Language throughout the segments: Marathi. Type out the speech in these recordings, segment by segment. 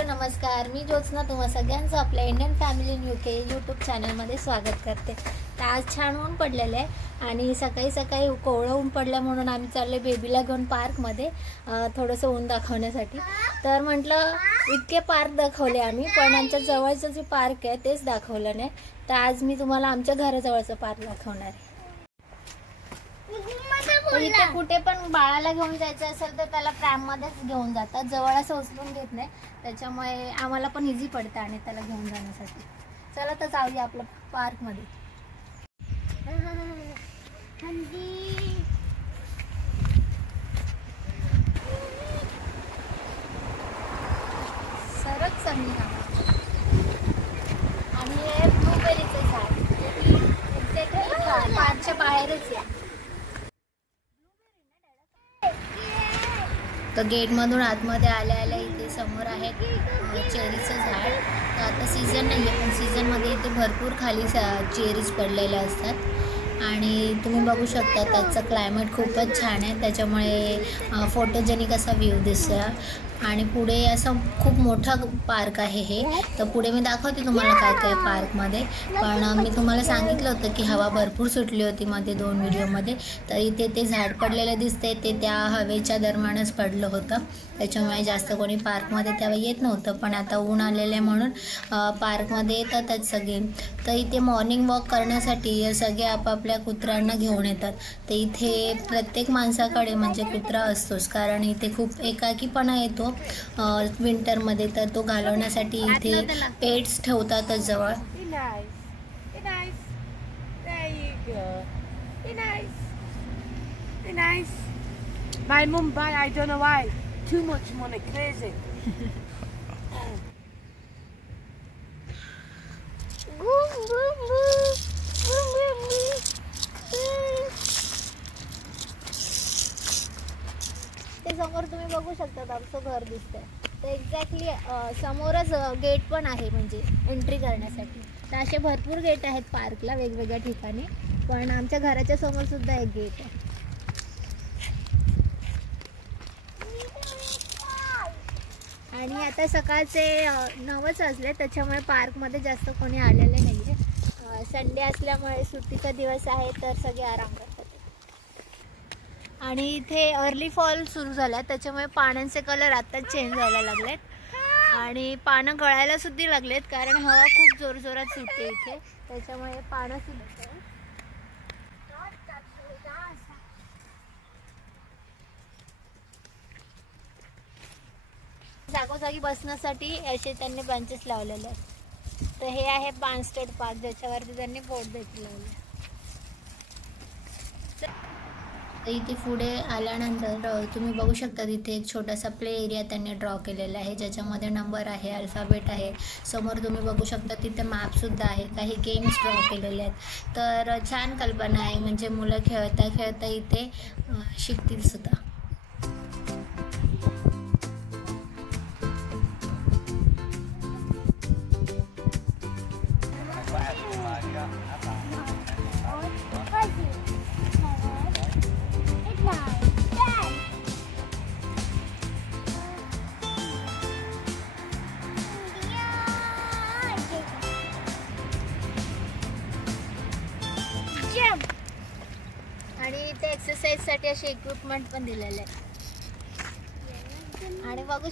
हॅलो नमस्कार, मी ज्योत्स्ना तुम्हा सगळ्यांचं आपल्या Indian family in UK YouTube चॅनलमध्ये स्वागत करते। तर आज छान ऊन पडलेलं आहे आणि सकाळी सकाळी कोवळं ऊन पडलं म्हणून आम्ही चालले बेबीला घेऊन पार्कमध्ये थोडंसं ऊन दाखवण्यासाठी। तर म्हटलं इतके पार्क दाखवले आम्ही, पण आमच्या जवळचं जे पार्क आहे तेच दाखवलं नाही। तर आज मी तुम्हाला आमच्या घराजवळचं पार्क दाखवणार आहे। इथे कुठे पण बाळाला घेऊन जायचं असेल तर त्याला प्रॅम मध्येच घेऊन जातात, जवळ असं उचलून घेत नाही, त्याच्यामुळे आम्हाला पण इझी पडतं आणि त्याला घेऊन जाण्यासाठी। चला तर जाऊया आपल्या पार्क मध्ये। सरच चांगली आणि हे ब्लूबेरीचं झाड पार्कच्या बाहेरच आहे। तर गेटमधून आतमध्ये आल्या इथे समोर आहे चेरीचं झाड। तर आता सीझन नाही आहे, पण सीझनमध्ये इथे भरपूर खाली चेरीज पडलेल्या असतात आणि तुम्ही बघू शकता त्याचं क्लायमेट खूपच छान आहे, त्याच्यामुळे फोटोजेनिक असा व्ह्यू दिसतो। आणि पुढे असं खूप मोठा पार्क आहे हे। तर पुढे मी दाखवते तुम्हाला काय काय पार्कमध्ये, पण मी तुम्हाला सांगितलं होतं की हवा भरपूर सुटली होती मध्ये 2 व्हिडिओमध्ये। तर इथे ते झाड पडलेलं दिसते, ते त्या हवेच्या दरम्यानच पडलं होतं, त्याच्यामुळे जास्त कोणी पार्कमध्ये तेव्हा येत नव्हतं, पण आता ऊन आलेलं आहे म्हणून पार्कमध्ये येतातच सगळे। तर इथे मॉर्निंग वॉक करण्यासाठी सगळे आपापल्या कुत्र्यांना घेऊन येतात। तर इथे प्रत्येक माणसाकडे म्हणजे कुत्रा असतोच, कारण इथे खूप एकाकीपणा येतो विंटरमध्ये, तर तो घालवण्यासाठी इथे पेट्स ठेवतातच जवळ। My mum buy, I don't know why, too much money, crazy. ते समोर तुम्ही बघू शकता आमचं घर दिसतंय, तर एक्झॅक्टली समोरच गेट पण आहे म्हणजे एंट्री करण्यासाठी। तर असे भरपूर गेट आहेत पार्कला वेगवेगळ्या ठिकाणी, पण आमच्या घराच्या समोर सुद्धा एक गेट आहे। आणि आता सकाळचे 9च वाजले, त्याच्यामुळे पार्कमध्ये जास्त कोणी आलेले नाही आहे। संडे असल्यामुळे सुट्टीचा दिवस आहे, तर सगळे आराम करतात। आणि इथे अर्ली फॉल सुरू झाला, त्याच्यामुळे पाण्याचे कलर आत्ताच चेंज व्हायला लागलेत आणि पानं गळायला सुद्धा लागलेत, कारण हवा खूप जोरजोरात सुटते इथे, त्याच्यामुळे पानं सुद्धा। जागोजागी बसण्यासाठी असे त्यांनी बेंचेस लावलेले आहेत। तर हे आहे बार्नस्टेड पार्क, ज्याच्यावरती त्यांनी बोर्ड देखील लावले। तर इथे पुढे आल्यानंतर तुम्ही बघू शकता तिथे एक छोटासा प्ले एरिया त्यांनी ड्रॉ केलेला आहे, ज्याच्यामध्ये नंबर आहे, अल्फाबेट आहे। समोर तुम्ही बघू शकता तिथे मॅपसुद्धा आहे, काही गेम्स ड्रॉ केलेले आहेत। तर छान कल्पना आहे, म्हणजे मुलं खेळता खेळता इथे शिकतील सुद्धा। आणि इथे एक्सरसाइज साठी असे इक्विपमेंट पण दिलेले आहेत। आणि बघू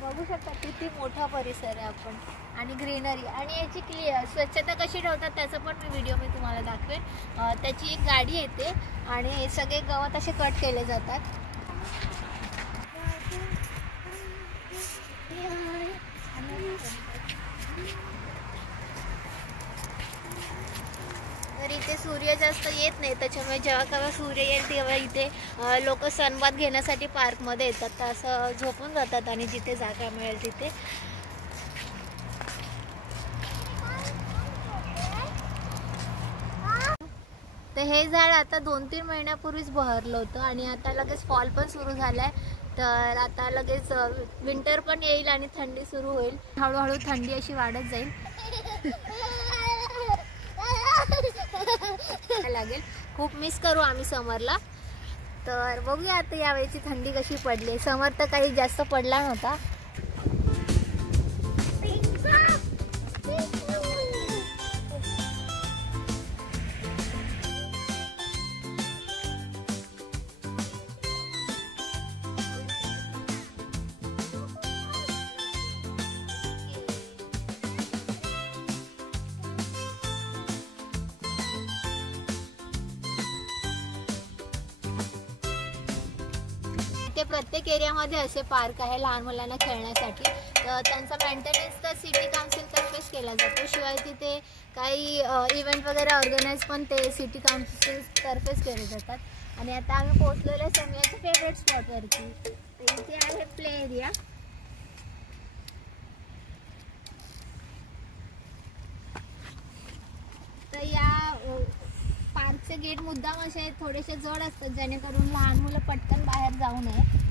बघू शकता किती मोठा परिसर आहे आपण, आणि ग्रीनरी, आणि याची स्वच्छता कशी ठेवतात त्याचं पण मी व्हिडिओ तुम्हाला दाखवेन। त्याची एक गाडी येते आणि सगळे गवत असे कट केले जातात। तर इथे सूर्य जास्त येत नाही, त्याच्यामुळे जेव्हा केव्हा सूर्य येईल तेव्हा इथे लोक सनबाथ घेण्यासाठी पार्कमध्ये येतात, तर असं झोपून जातात आणि जिथे जागा मिळेल तिथे। तर हे झाड आता 2-3 महिन्यापूर्वीच बहरलं होतं आणि आता लगेच फॉल पण सुरू झालाय। तर आता लगेच विंटर पण येईल आणि थंडी सुरू होईल, हळूहळू थंडी अशी वाढत जाईल। लागेल. खूप मिस करू आम्ही समरला. तर बघूया आता यावेळेची थंडी कशी पडली. समर तर काही जास्त पडला नव्हता. प्रत्येक एरियामध्ये असे पार्क आहे लहान मुलांना खेळण्यासाठी. तर त्यांचा मेंटेनन्स तर सिटी काउन्सिलतर्फेच केला जातो. शिवाय तिथे काही इव्हेंट वगैरे ऑर्गनाईज पण ते सिटी काउन्सिलतर्फेच केले जातात. आणि आता आम्ही पोहोचलेलो आहे समियाच्या फेवरेट स्पॉटवरती. तर इथे आहे प्ले एरिया. तर या पार्कचे गेट मुद्दाम असे थोडेसे जड असतात जेणेकरून लहान मुलं पटकन बाहेर जाऊ नये.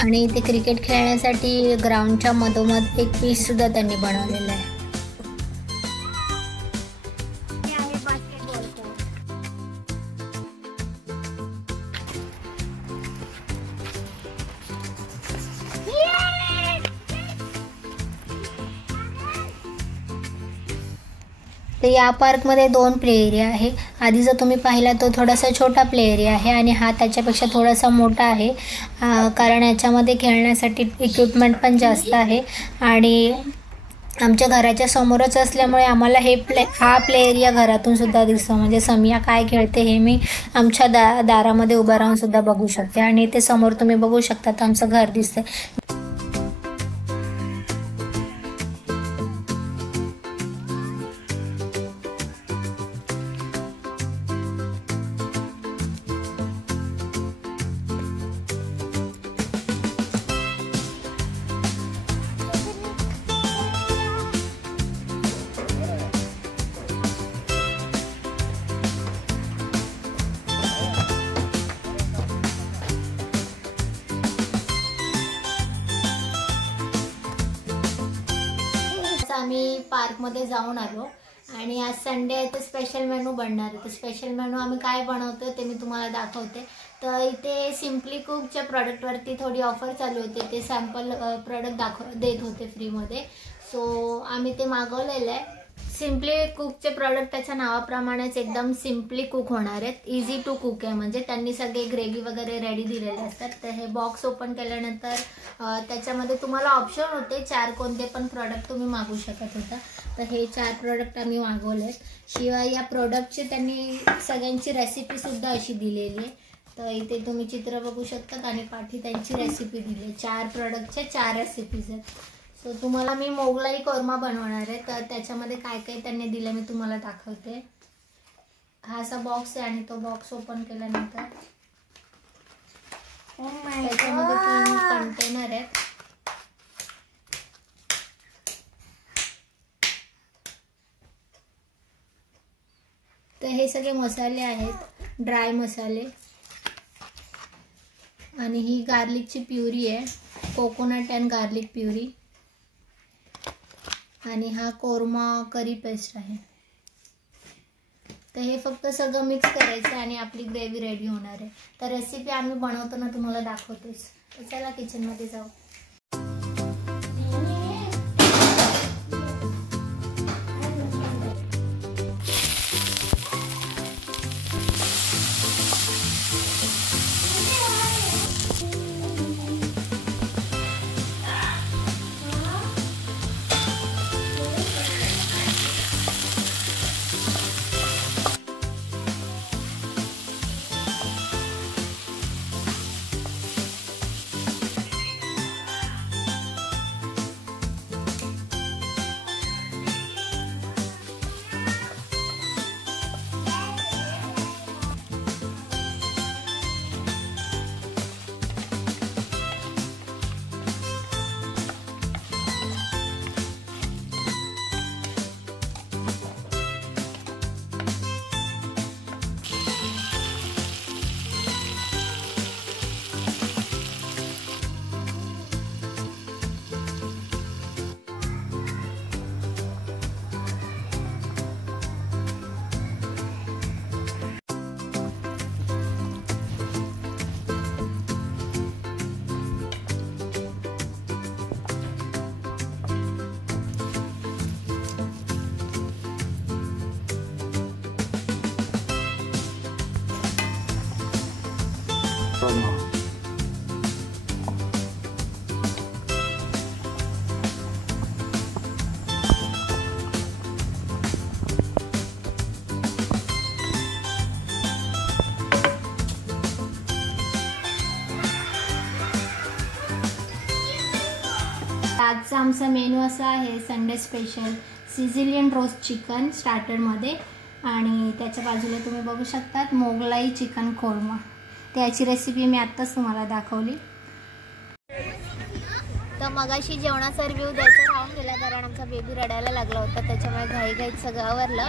आणि इथे क्रिकेट खेळण्यासाठी ग्राउंडच्या मधोमध एक पिच सुद्धा त्यांनी बनवलेलं आहे. हे आहे बास्केटबॉल कोर्ट. तर या पार्कमध्ये 2 प्ले एरिया आहे. आधी जो तुम्ही पाहिला तो थोडासा छोटा प्ले एरिया आहे आणि हा त्याच्यापेक्षा थोडासा मोठा आहे. कारण याच्यामध्ये खेळण्यासाठी इक्विपमेंट पण जास्त आहे आणि आमच्या घराच्या समोरच असल्यामुळे आम्हाला हा प्ले एरिया घरातून सुद्धा दिसतो. म्हणजे समिया काय खेळते हे मी आमच्या दारामध्ये उभं राहून सुद्धा बघू शकते. आणि ते समोर तुम्ही बघू शकता तर आमचं घर दिसतंय. आम्ही पार्कमध्ये जाऊन आलो आणि आज संडे आहे तर स्पेशल मेनू बनणार आहे. तर स्पेशल मेनू आम्ही काय बनवतो ते मी तुम्हाला दाखवते. तर इथे सिम्पली कुकच्या प्रॉडक्टवरती थोडी ऑफर चालू होते. ते सॅम्पल प्रॉडक्ट देत होते फ्रीमध्ये. सो आम्ही ते मागवलेलं आहे. सिम्पली कुकचे प्रॉडक्ट त्याच्या नावाप्रमाणेच एकदम सिम्पली कुक होणार आहेत. इझी टू कुक आहे. म्हणजे त्यांनी सगळे ग्रेव्ही वगैरे रेडी दिलेले असतात. तर हे बॉक्स ओपन केल्यानंतर त्याच्यामध्ये तुम्हाला ऑप्शन होते 4 कोणते पण प्रॉडक्ट तुम्ही मागवू शकत होता. तर हे 4 प्रॉडक्ट आम्ही मागवले. शिवाय या प्रॉडक्टची त्यांनी सगळ्यांची रेसिपीसुद्धा अशी दिलेली आहे. तर इथे तुम्ही चित्र बघू शकता आणि पाठी त्यांची रेसिपी दिली आहे. 4 प्रॉडक्टच्या 4 रेसिपीज आहेत. सो तुम्हाला मी मोगलाई कोरमा बनवणार आहे. तर त्याच्यामध्ये काय काय त्यांनी दिलं मी तुम्हाला दाखवते. हा असा बॉक्स आहे आणि तो बॉक्स ओपन केल्यानंतर त्याच्यामध्ये 3 कंटेनर आहेत. तर हे सगळे मसाले आहेत, ड्राय मसाले. आणि ही गार्लिकची प्युरी आहे, कोकोनट अँड गार्लिक प्युरी. आणि हा कोरमा करी पेस्ट आहे. तर हे फक्त सगळं मिक्स करायचं आणि आपली ग्रेव्ही रेडी होणार आहे. तर रेसिपी आम्ही बनवताना तुम्हाला दाखवतोच. तर चला किचनमध्ये जाऊ. आजचा आमचा मेनू असा आहे संडे स्पेशल सिझिलियन रोस्ट चिकन स्टार्टरमध्ये आणि त्याच्या बाजूला तुम्ही बघू शकतात मोगलाई चिकन कोरमा. त्याची रेसिपी मी आत्ताच तुम्हाला दाखवली. तर मगाशी जेवणाचा रिव्ह्यू द्यायचा राहून गेला कारण आमचा बेबी रडायला लागला होता, त्याच्यामुळे घाईघाईत सगळं आवरलं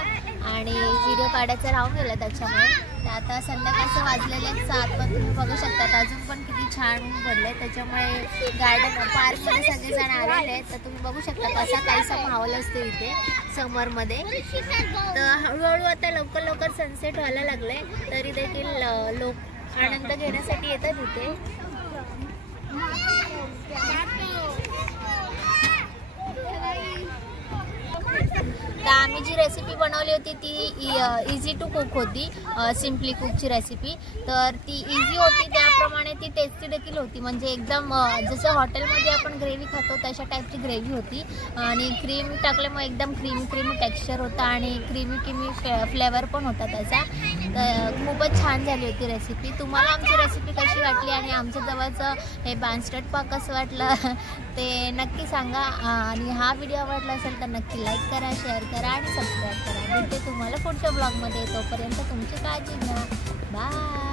आणि व्हिडिओ काढायचा राहून गेला त्याच्यामुळे. तर आता संध्याकाळचं वाजलेले 7 पण तुम्ही बघू शकतात अजून पण किती छान पडले. त्याच्यामुळे गार्डन पार्कमध्ये सगळेजण आलेले आहेत. तर तुम्ही बघू शकता कसा काहीसा माहोल असतो इथे समरमध्ये. तर हळूहळू आता लवकर लवकर सनसेट व्हायला लागले तरी देखील लोक आनंद घेण्यासाठी येतात इथे. तर आम्ही जी रेसिपी बनवली होती ती इझी टू कुक होती, सिम्पली कुकची रेसिपी. तर ती इझी होती त्याप्रमाणे ती टेस्टी देखील होती. म्हणजे एकदम जसं हॉटेलमध्ये आपण ग्रेव्ही खातो तशा टाईपची ग्रेव्ही होती आणि क्रीम टाकल्यामुळे एकदम क्रीमी टेक्स्चर होता आणि क्रीमी फ्लेवर पण होता त्याचा. तर खूपच छान झाली होती रेसिपी. तुम्हाला आमची रेसिपी कशी वाटली आणि आमच्या जवळचं हे बांस्टर्ड पाक कसं वाटलं ते नक्की सांगा. आणि हा व्हिडिओ आवडला असेल तर नक्की लाईक करा, शेअर करा आणि सबस्क्राईब करा. भेटते तुम्हाला पुढच्या ब्लॉगमध्ये. तोपर्यंत तुमची काळजी घ्या. बाय.